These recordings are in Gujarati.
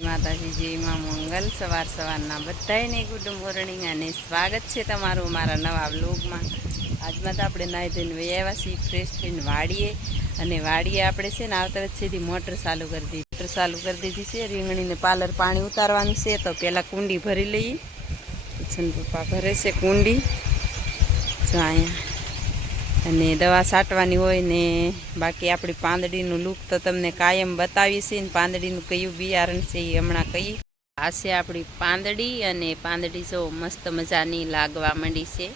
માતાજી જય માં મંગલ સવારના બધાને ગુડ મોર્નિંગ અને સ્વાગત છે તમારું મારા નવા વ્લોગમાં। આજમાં તો આપણે નાહી ધોઈને વયા છીએ, ફ્રેશ થઈને વાડીએ અને વાડીએ આપણે છે ને આવતા વચ્ચેથી મોટર ચાલુ કરી દીધી છે। રીંગણીને પાલર પાણી ઉતારવાનું છે તો પહેલાં કુંડી ભરી લઈએ। ઉછન પપ્પા ભરે છે કુંડી જો અહીંયા, અને દવા છાંટવાની હોય ને બાકી આપણી પાંદડીનું લુક તો તમને કાયમ બતાવી છે ને પાંદડીનું કયું બિયારણ છે એ હમણાં કહીએ। આ છે આપણી પાંદડી અને પાંદડી જો મસ્ત મજાની લાગવા માંડી છે,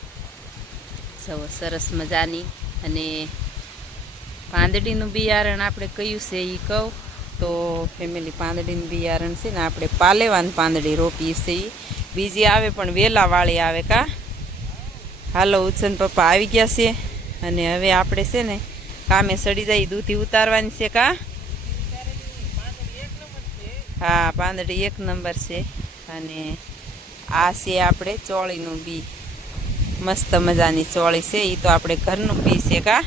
જો સરસ મજાની। અને પાંદડીનું બિયારણ આપણે કયું છે એ કહું તો ફેમિલી પાંદડીનું બિયારણ છે ને આપણે પાલેવાન પાંદડી રોપીએ છીએ, બીજી આવે પણ વેલા વાળી આવે કા। હાલો ઉછન પપ્પા આવી ગયા છે અને હવે આપણે છે ને કામે સડી જાય દૂધી ઉતારવાની છે કા। હા પાંદડી એક નંબર છે। અને આ છે આપણે ચોળીનું બી, મસ્ત મજાની ચોળી છે, એ તો આપણે ઘરનું બી છે કા।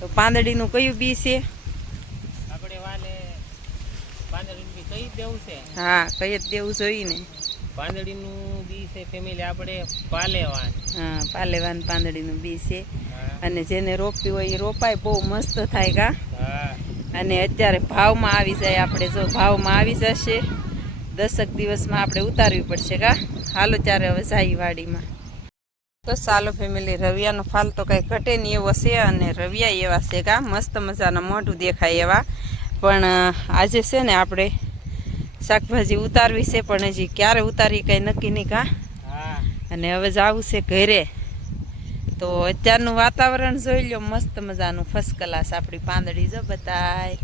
તો પાંદડીનું કયું બી છે? હા કઈ જ દેવું જોઈએ ને। પાંદડીનું બી છે ફેમિલી આપણે પાલેવાન। હા પાલેવાન પાંદડીનું બી છે અને જેને રોપી હોય એ રોપાય, બહુ મસ્ત થાય કા। અને અત્યારે ભાવમાં આવી જાય, આપણે જો ભાવમાં આવી જશે 10 દિવસમાં આપણે ઉતારવી પડશે કા। હાલો ત્યારે હવે જાય વાડીમાં। તો ચાલો ફેમિલી, રવિયાનો ફાલ તો કાંઈ ઘટે નહીં એવો છે અને રવિયા એવા છે કા, મસ્ત મજાના મોઢું દેખાય એવા। પણ આજે છે ને આપણે શાકભાજી ઉતારવી છે, પણ હજી ક્યારે ઉતારી કંઈ નક્કી નહીં કા। અને હવે જવું છે ઘરે, તો અત્યારનું વાતાવરણ જોઈ લો, મસ્ત મજાનું ફર્સ્ટ ક્લાસ, આપણી પાંદડી જો બતાય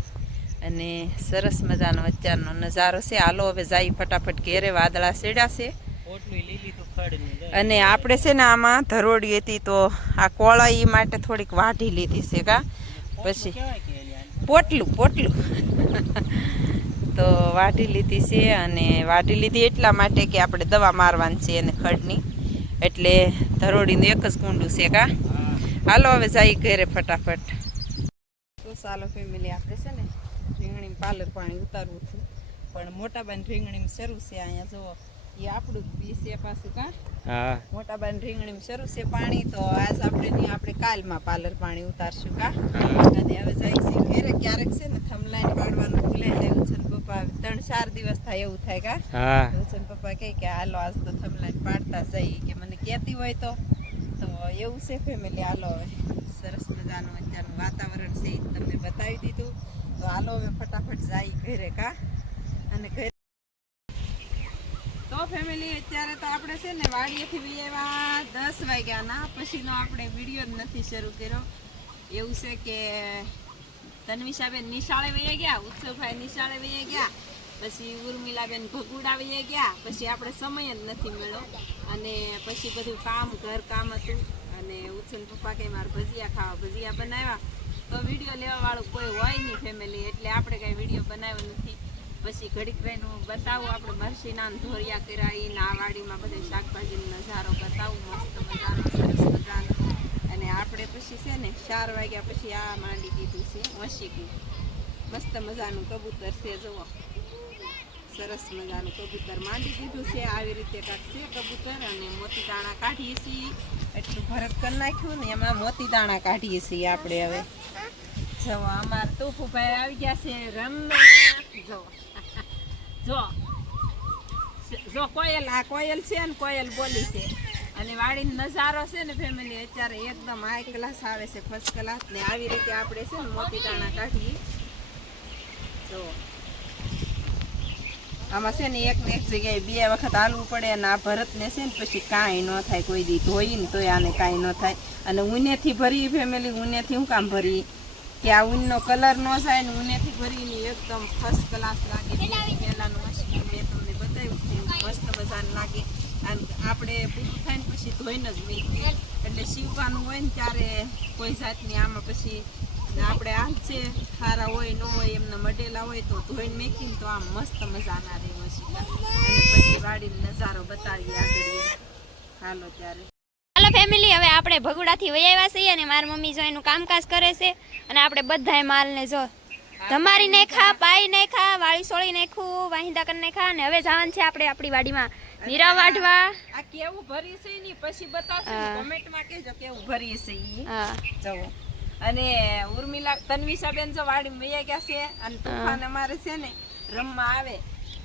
અને સરસ મજાનો અત્યારનો નજારો છે। હાલો હવે જાય ફટાફટ ઘેરે, વાદળા સેડ્યા છે અને આપણે છે ને આમાં ધરોડી હતી તો આ કોળા એ માટે થોડીક વાઢી લીધી છે કા, પછી પોટલું તો વાઢી લીધી છે। અને વાઢી લીધી એટલા માટે કે આપણે દવા મારવાની છે અને ખડની, એટલે ધરોડીનું એક જ કુંડું છે કા। હાલો હવે જાય ઘરે ફટાફટ। તો ચાલો ફેમિલી, આપણે છે ને રીંગણી પાલર પાણી ઉતારવું હતું, પણ મોટાબાની રીંગણી શરૂ છે અહીંયા જુઓ, એ આપણું બી છે પાછું કા। મોટાબાની રીંગણી શરૂ છે પાણી, તો આજ આપણે કાલમાં પાલર પાણી ઉતારશું કા। અને હવે જાય છે ઘરે, ક્યારેક છે ને થમલાઈન પાડવાનું ભૂલાઈ જાય ઉછન પપ્પા, 3-4 દિવસ થાય એવું થાય કા। ઉછન પપ્પા કહે કે હાલો આજ તો થમલાઈન પાડતા જઈએ, કે મને કહેતી હોય તો એવું છે ફેમિલી। હાલો હવે સરસ મજાનું અત્યારનું વાતાવરણ છે એ તમને બતાવી દીધું, તો હાલો હવે ફટાફટ જાય ઘરે કા। અને ઘરે તો ફેમિલી અત્યારે તો આપણે છે ને વાડીએથી આવ્યા 10 વાગ્યાના, પછીનો આપણે વિડીયો જ નથી શરૂ કર્યો। એવું છે કે તન્વિષાબેન નિશાળે વહી ગયા, ઉત્સવભાઈ નિશાળે વહી ગયા, પછી ઉર્મિલાબેન ભગુડા વહી ગયા, પછી આપણે સમય જ નથી મળ્યો। અને પછી બધું ઘર કામ હતું અને ઉત્સવ પપ્પા કે મારે ભજીયા ખાવા, ભજીયા બનાવ્યા, તો વિડીયો લેવા વાળું કોઈ હોય નહીં ફેમિલી, એટલે આપણે કાંઈ વિડીયો બનાવ્યો નથી। પછી ઘડીક રહીનું બતાવું આપણે મરસીના ધોરિયા કરાવીને આ વાડીમાં બધે શાકભાજીનો નજારો બતાવું, મસ્ત મજાનો સરસ મજાનો। અને આપણે પછી છે ને 4 વાગ્યા પછી આ માંડી દીધું છે વસીકું, મસ્ત મજાનું કબૂતર છે જુઓ, સરસ મજાનું કબૂતર માંડી દીધું છે। આવી રીતે કાંક છે કબૂતર, અને મોતી દાણા કાઢીએ છીએ, એટલું ભરત કરી નાખ્યું ને એમાં મોતી દાણા કાઢીએ છીએ આપણે। હવે જો અમાર તોફુભાઈ આવી ગયા છે રમવા, જો કોયલ, આ કોયલ છે ને કોયલ બોલી છે। અને વાડીનો નજારો છે ને ફેમિલી અત્યારે એકદમ હાઈ ક્લાસ આવે છે, ફર્સ્ટ ક્લાસ। ને આવી રીતે આપણે છે ને મોતી દાણા કાઢીએ, જો આમાં છે ને એક જગ્યાએ 2 વખત હાલવું પડે, અને આ ભરતને છે ને પછી કાંઈ ન થાય, કોઈ દી ધોઈને તોય આને કાંઈ ન થાય। અને ઊનેથી ભરી ફેમિલી, ઊનેથી શું કામ ભરીએ કે આ ઊનનો કલર ન જાય ને, ઊનેથી ભરીને એકદમ ફર્સ્ટ ક્લાસ લાગે। પહેલાંનું મશીન મેં તમને બતાવ્યું છે, મસ્ત મજાનું લાગે। અને આપણે પૂરું થાય ને પછી ધોઈને જ મૂકીએ, એટલે સીવવાનું હોય ને ત્યારે કોઈ જાતની આમાં પછી આપણે હાથ છે સારા હોય ન હોય એમને મડેલા હોય તો ધોઈને મેકીને તો આમ મસ્ત મજાના રહે મશીન। અને પછી વાડીનો નજારો બતાવીએ આગળ, હાલો ત્યારે। હાલો ફેમિલી, હવે આપણે ભગુડાથી વહી આવ્યા છીએ અને મારી મમ્મી જો એનું કામકાજ કરે છે, અને આપણે બધાય માલને જો ધમારી નાખા, પાઈ નાખા, વાળી સોળી નાખું, વાહિંદા કરી નાખા અને હવે જવાનું છે આપણે આપણી વાડીમાં નીરા વાઢવા. આ કેવું ભરી છે ની પછી બતાવશો કમેન્ટમાં કહેજો કેવું ભરી છે ઈ. હા જવો અને ઉર્મિલા તન્વિષાબેન જો વાડી મૈયા ગયા છે અને તુફાન અમારે છે ને રમવા આવે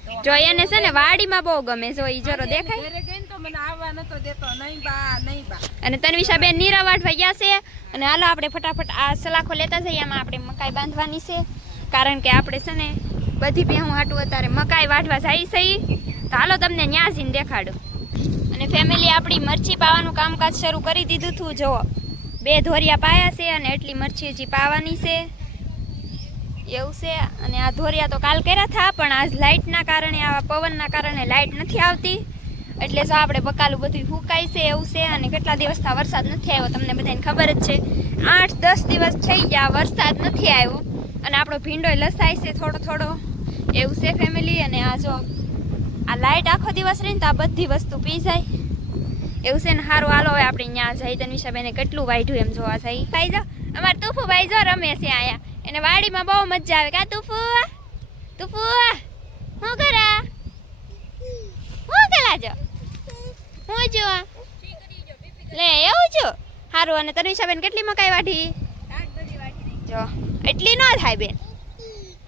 તો જો એને છે ને વાડીમાં બહુ ગમે, જો ઈ જરો દેખાય. ઘરે ગઈને તો મને આવવા નતો દેતો, નહીં બા નહીં બા. અને તન્વિષાબેન નીરા વાઢવા ગયા છે અને હાલો આપણે ફટાફટ આ સલાખો લેતા જઈએ. આમાં આપણે મકાઈ બાંધવાની છે કારણ કે આપણે છે ને બધી ભેહું હાટું અત્યારે મકાઈ વાઢવા જાય છે. તો હાલો તમને ન્યા જઈને દેખાડું. અને ફેમિલી આપણી મરચી પાવાનું કામકાજ શરૂ કરી દીધું હતું. જુઓ 2 ધોરિયા પાયા છે અને એટલી મરચી હજી પાવાની છે એવું છે. અને આ ધોરિયા તો કાલ કર્યા હતા પણ આજ લાઇટના કારણે, આવા પવનના કારણે લાઇટ નથી આવતી એટલે જો આપણે બકાલું બધું હુકાય છે એવું છે. અને કેટલા દિવસથી વરસાદ નથી આવ્યો, તમને બધાને ખબર જ છે. 8-10 દિવસ થઈ ગયા વરસાદ નથી આવ્યો અને આપણો ભીંડો લસાય છે થોડો થોડો એવું છે ફેમિલી. અને આ જો આ લાઇટ આખો દિવસ રહીને તો આ બધી વસ્તુ પી જાય એવું છે ને. સારું હાલો હવે આપણે ત્યાં જઈ. તન્વિષાબેને કેટલું વાઢ્યું એમ જોવા જઈ. ભાઈ જો અમારે તુફુ ભાઈ જો રમે છે આયા, એને વાડીમાં બહુ મજા આવે. કા તુફુ તુફુ હું કરા હું કરા જો હું જો લે એવું છું. સારું અને તન્વિષાબેન કેટલી મકાઈ વાઢી? જો એટલી ન થાય બેન,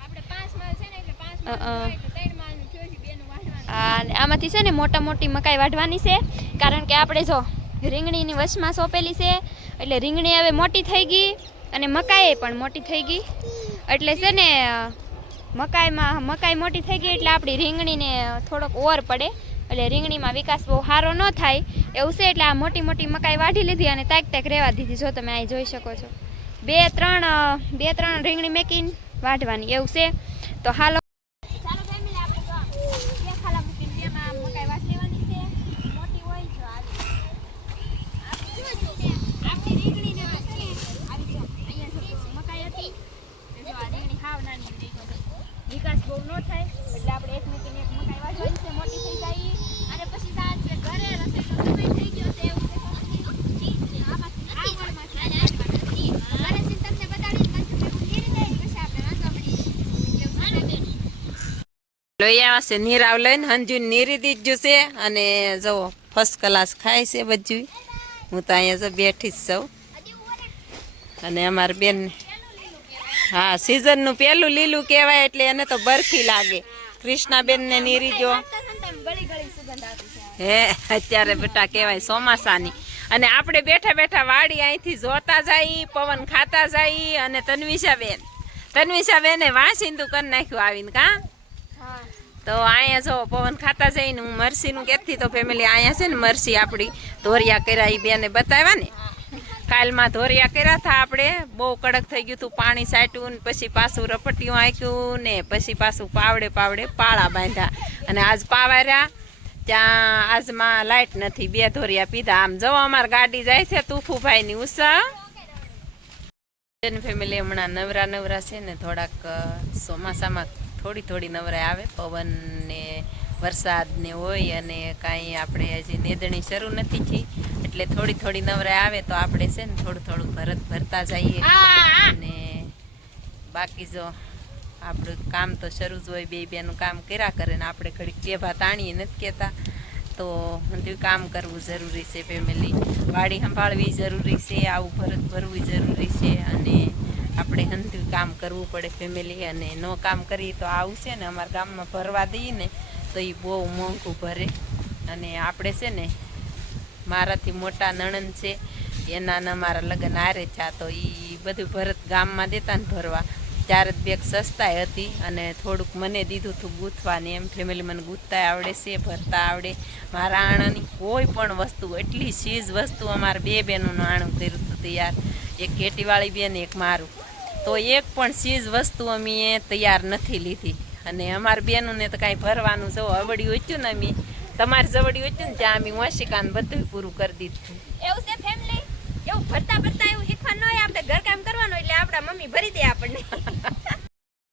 આપણે 5 માળ છે ને એટલે 5 માળ એટલે 3 માળનું થયું છે બેનું વાઢવાનું. અને આમાંથી છે ને મોટા મોટી મકાઈ વાઢવાની છે કારણ કે આપણે જો રીંગણીની વચમાં સોંપેલી છે એટલે રીંગણી હવે મોટી થઈ ગઈ અને મકાઈ પણ મોટી થઈ ગઈ એટલે છે ને મકાઈ મોટી થઈ ગઈ એટલે આપણી રીંગણીને થોડોક ઓર પડે એટલે રીંગણીમાં વિકાસ બહુ સારો ન થાય એવું છે. એટલે આ મોટી મોટી મકાઈ વાઢી લીધી અને તાક રહેવા દીધી. જો તમે અહીં જોઈ શકો છો 2-3 રીંગણી મેકીને વાઢવાની એવું છે. તો હાલો ચાલો ફેમિલી આપણે જો બે ખાલા મૂકીને એમાં મકાઈ વાઢી લેવાની છે. મોટી હોય જો આપણી રીંગણીને આવી જો અહીંયા જો મકાઈ હતી જો આ રીંગણી હાવ નાની થઈ ગઈ, વિકાસ બહુ ન થાય એટલે આપણે એક મૂકીને એક મકાઈ વાઢવાની છે, મોટી થઈ જાય અને પછી સાંજે ઘરે રસોઈનો સમય થઈ ગયો છે એવું છે. લઈ આવ્યા છે નીરાવ લઈને હંજુ નીરી દીધું છે અને જુઓ ફર્સ્ટ ક્લાસ ખાય છે બધું. હું તો અહીંયા જો બેઠી જ છું અને અમારી બેન હા સિઝનનું પહેલું લીલું કહેવાય એટલે એને તો બરફી લાગે. કૃષ્ણાબેનને નીરી જો હે અત્યારે બેટા કહેવાય ચોમાસાની. અને આપણે બેઠા બેઠા વાડી અહીંથી જોતા જઈ, પવન ખાતા જઈ. અને તન્વિષાબેને વાંસીંદુ કરી નાખ્યું આવીને કા. તો અહીંયા જો પવન ખાતા જઈને હું મરસીનું કહેતી તો ફેમિલી અહીંયા છે ને મરસી આપણી ધોરિયા કર્યા એ બેને બતાવ્યા ને. કાલમાં ધોરિયા કર્યા હતા આપણે, બહુ કડક થઈ ગયું હતું, પાણી સાટ્યું ને પછી પાછું રપટીયું આંક્યું ને પછી પાછું પાવડે પાળા બાંધ્યા અને આજ પાવાર્યા. ત્યાં આજમાં લાઇટ નથી, 2 ધોરિયા પીધા. આમ જવો અમારી ગાડી જાય છે તુફુભાઈની ઉષા ફેમિલી. હમણાં નવરા છે ને થોડાક ચોમાસામાં થોડી નવરાઈ આવે, પવન ને વરસાદ ને હોય અને કાંઈ આપણે હજી નેદણી શરૂ નથી થઈ એટલે થોડી નવરાઈ આવે તો આપણે છે ને થોડું ભરતા જઈએ. અને બાકી જો આપણું કામ તો શરૂ જ હોય, બેનું કામ કર્યા કરે ને આપણે ઘડીક કેભા તાણીએ નથી કહેતા. તો બધું કામ કરવું જરૂરી છે ફેમિલી, વાડી સંભાળવી જરૂરી છે, આવું ભરવું જરૂરી છે અને આપણે હંધું કામ કરવું પડે ફેમિલી. અને નો કામ કરીએ તો આવું છે ને અમારા ગામમાં ભરવા દઈએ ને તો એ બહુ મોંઘું ભરે. અને આપણે છે ને મારાથી મોટા નણંદ છે એના મારા લગ્ન હારે છે તો એ બધું ભરત ગામમાં દેતા ને ભરવા. ત્યારે બેગ સસ્તાઈ હતી અને થોડુંક મને દીધું હતું ગૂંથવાની. એમ ફેમિલી મને ગૂંથતા આવડે છે, ભરતા આવડે. મારા આણાની કોઈ પણ વસ્તુ એટલી ચીજ વસ્તુ અમારે 2 બહેનોનું આણું કર્યું હતું તૈયાર, એક ઘેટીવાળી બેન એક મારું. તો એક પણ ચીજ વસ્તુ અમે તૈયાર નથી લીધી. અને અમારી બહેનોને તો કાંઈ ભરવાનું જો અવડ્યું હોચ્યું ને અમે તમારે જવડ્યું હોચ્યું ને ત્યાં અમે વંશિકાને બધું પૂરું કરી દીધું. એવું છે ફેમિલી, એવું ભરતા એવું શીખવા ન હોય, આપણે ઘરકામ કરવાનું એટલે આપણા મમ્મી ભરી દે આપણને.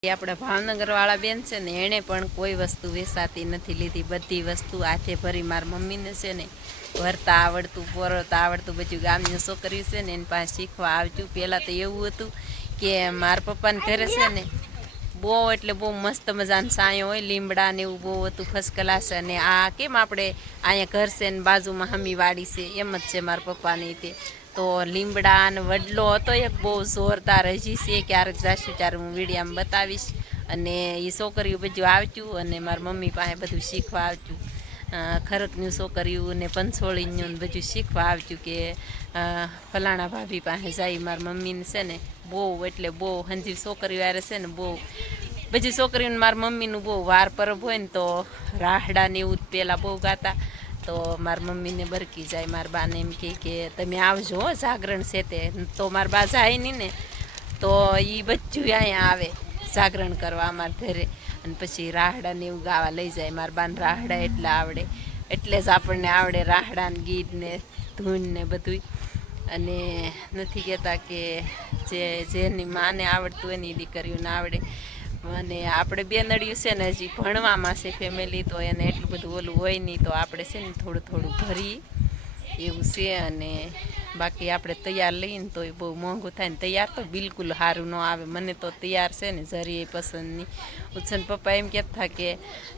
આપણા ભાવનગર વાળા બેન છે ને એણે પણ કોઈ વસ્તુ વેસાતી નથી લીધી, બધી વસ્તુ હાથે ભરી. મારા મમ્મીને છે ને ભરતા આવડતું, પોરતા આવડતું, બધું ગામની છોકરીઓ છે ને એની પાસે શીખવા આવતું. પહેલાં તો એવું હતું કે મારા પપ્પાને ઘરે છે ને બહુ એટલે બહુ મસ્ત મજાનો સાયો હોય, લીમડા ને એવું બહુ હતું ફર્સ્ટ ક્લાસ. અને આ કેમ આપણે અહીંયા ઘર છે ને બાજુમાં હમી વાડી છે એમ જ છે મારા પપ્પાની તે. તો લીમડા અને વડલો હતો એક બહુ જોરદાર, હજી છે ક્યારેક જઈશું ત્યારે હું વિડીયામાં બતાવીશ. અને એ છોકરીઓ બધું આવતું અને મારી મમ્મી પાસે બધું શીખવા આવતું, ખરકનું છોકરીયું ને પંચોળીનું ને બધું શીખવા આવતું કે ફલાણા ભાભી પાસે જાય. મારી મમ્મીને છે ને બહુ એટલે બહુ હંજી છોકરીઓ યારે છે ને બહુ બધી છોકરીઓને મારી મમ્મીનું બહુ વાર પરબ હોય ને તો રાહડા ને એવું પહેલાં બહુ ગાતા. તો મારી મમ્મીને બરકી જાય, મારા બાને એમ કહે કે તમે આવજો જાગરણ છે તે. તો મારા બા જાય નહીં ને તો એ બધું અહીંયા આવે જાગરણ કરવા અમારા ઘરે. અને પછી રાહડા ને એવું ગાવા લઈ જાય. મારા બાને રાહડા એટલે આવડે, એટલે જ આપણને આવડે રાહડા ને ગીત ને ધૂન ને બધું. અને નથી કહેતા કે જેની માને આવડતું એની દીકરીઓને આવડે. અને આપણે બે નડિયું છે ને હજી ભણવામાં છે ફેમિલી, તો એને એટલું બધું ઓલું હોય નહીં, તો આપણે છે ને થોડું થોડું ભરી એવું છે. અને બાકી આપણે તૈયાર લઈને તો એ બહુ મોંઘું થાય ને, તૈયાર તો બિલકુલ સારું ન આવે. મને તો તૈયાર છે ને જરી એ પસંદ નહીં. ઉછન પપ્પા એમ કહેતા કે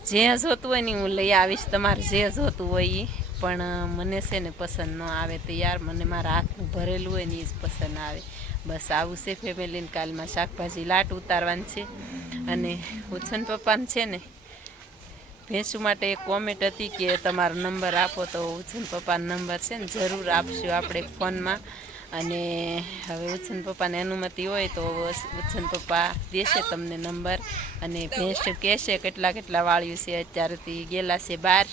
જે જોતું હોય ને હું લઈ આવીશ, તમારે જે જોતું હોય એ. પણ મને છે ને પસંદ ન આવે તૈયાર, મને મારા હાથનું ભરેલું હોય ને એ જ પસંદ આવે. બસ આવું છે ફેમિલીને. કાલમાં શાકભાજી લાટ ઉતારવાની છે. અને ઉછન પપ્પાને છે ને ભેંસું માટે એક કોમેન્ટ હતી કે તમારો નંબર આપો, તો ઉછન પપ્પાનો નંબર છે ને જરૂર આપશું આપણે ફોનમાં. અને હવે ઉછન પપ્પાને અનુમતિ હોય તો ઉછન પપ્પા દેશે તમને નંબર. અને ભેંસ કહેશે કેટલા કેટલા વાળ્યું છે, અત્યારેથી ગયેલા છે બહાર.